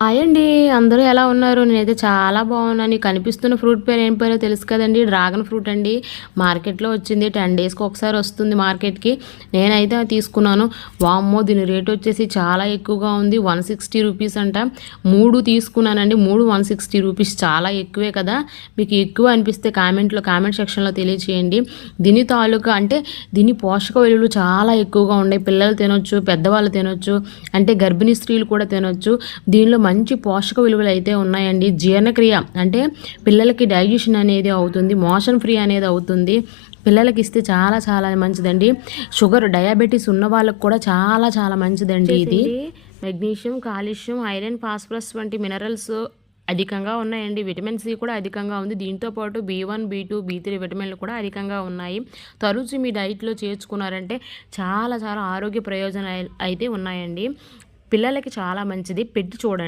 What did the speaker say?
Hi అండి. అందరూ ఎలా ఉన్నారు? నేనైతే చాలా బాగున్నాను. ఈ కనిపిస్తున్న ఫ్రూట్ పేరు ఏం పేరో తెలుసు కదండీ! డ్రాగన్ ఫ్రూట్ అండి. మార్కెట్‌లో వచ్చింది. 10 డేస్‌కి ఒకసారి వస్తుంది మార్కెట్‌కి. నేనైతే అది తీసుకున్నాను. వామ్మో! దీని రేట్ వచ్చేసి చాలా ఎక్కువగా ఉంది. రూ. 160 అంట. 3 తీసుకున్నానండి. 3 రూ. 160 చాలా ఎక్కువే కదా! మీకు ఎక్కువ అనిపిస్తే కామెంట్ సెక్షన్‌లో తెలియచేయండి. దీని తాలూకా అంటే దీని పోషక విలువలు చాలా ఎక్కువగా ఉన్నాయి. పిల్లలు తినొచ్చు, పెద్దవాళ్ళు తినొచ్చు, అంటే గర్భిణీ స్త్రీలు కూడా తినొచ్చు. దీనిలో మంచి పోషక విలువలు అయితే ఉన్నాయండి. జీర్ణక్రియ అంటే పిల్లలకి డైజెషన్ అనేది అవుతుంది. మోషన్ ఫ్రీ అనేది అవుతుంది. పిల్లలకి ఇస్తే చాలా చాలా మంచిదండి. షుగర్, డయాబెటీస్ ఉన్న వాళ్ళకి కూడా చాలా చాలా మంచిదండి ఇది. మెగ్నీషియం, కాల్షియం, ఐరన్, ఫాస్ఫరస్ వంటి మినరల్స్ అధికంగా ఉన్నాయండి. విటమిన్ సి కూడా అధికంగా ఉంది. దీంతో పాటు B1, B2, B3 విటమిన్లు కూడా అధికంగా ఉన్నాయి. తరచు మీ డైట్లో చేర్చుకున్నారంటే చాలా చాలా ఆరోగ్య ప్రయోజనాలు అయితే ఉన్నాయండి. పిల్లలకి చాలా మంచిది. పెట్టి చూడండి.